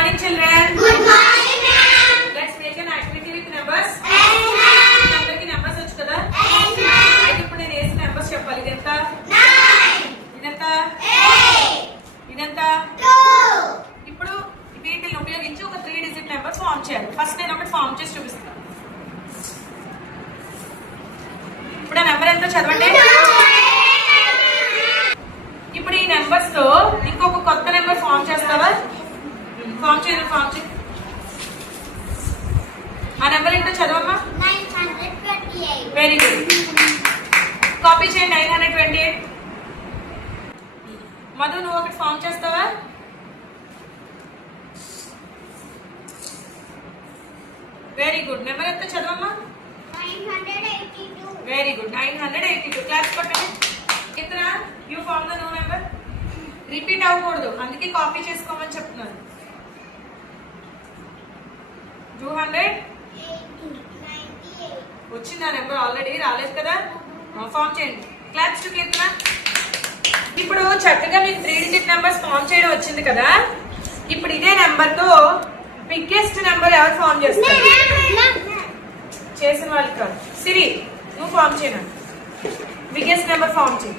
morning, children. Good morning, ma'am. Let's make an activity with numbers. Yes, ma'am. అందరికి numbers వచ్చు కదా? Yes, ma'am. అయితే ఇప్పుడు నేను వేసిన numbers చెప్పాలి. ఇదెంత? 9. ఇదెంత? 8. ఇదెంత? 2. ఇప్పుడు వీటిని ఉపయోగించి ఒక 3 digit నెంబర్ ఫామ్ చేయాలి. ఫస్ట్ నేను ఒకటి ఫామ్ చేసి చూపిస్తాను. ఇప్పుడు ఆ నెంబర్ ఎంతో చదవండి. ఇప్పుడు ఈ నెంబర్స్ లో ఇంకొక కొత్త నెంబర్ ఫామ్ చేస్తావా? ఫామ్ చేయి. ఆ నెంబర్ ఏంటో చదవమ్మా. 928. Very good. కాపీ చేయండి. 928. మధు నువ్వు ఒకటి ఫామ్ చేస్తావా? Very good. నెంబర్ ఎంతో చదవమ్మా. 982. Very good. 982. క్లాస్ కొట్టండి. ఇతర you form the new number. Repeat అవ్వకూడదు, అందుకే కాపీ చేసుకోమని చెప్తున్నాను. 298 వచ్చింది. ఆ నెంబర్ ఆల్రెడీ రాలేదు కదా, ఫామ్ చేయండి. క్లాప్స్ టు కీర్తన. ఇప్పుడు చక్కగా మీకు 3 digit నెంబర్స్ ఫామ్ చేయడం వచ్చింది కదా. ఇప్పుడు ఇదే నెంబర్ తో బిగ్గెస్ట్ నెంబర్ ఎవరు ఫామ్ చేస్తారు? చేసిన వాళ్ళు కాదు. సిరి నువ్వు ఫామ్ చేయను. బిగ్గెస్ట్ నెంబర్ ఫామ్ చేయి.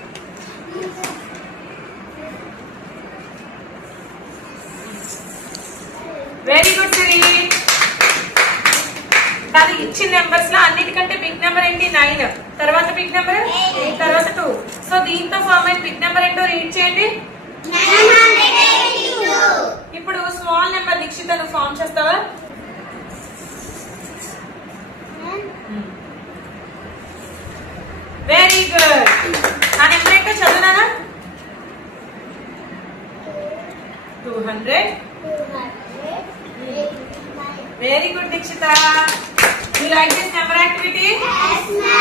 వెరీ గుడ్ సిరి. దాని ఇచ్చిన నెంబర్స్ లో అన్నిటికంటే బిగ్ నెంబర్ ఏంటి? 9. తర్వాత బిగ్ నెంబర్ 8, తర్వాత 2. సో దీంతో ఫామ్ అయిన బిగ్ నెంబర్ ఏంటో రీడ్ చేయండి. 982. ఇప్పుడు స్మాల్ నెంబర్ దీక్షిత నువ్వు ఫామ్ చేస్తావా? Very good. ఆ నెంబర్ ఏంటో చదువునా? 200. Very good Dikshita. You like this number activity? Yes, ma'am.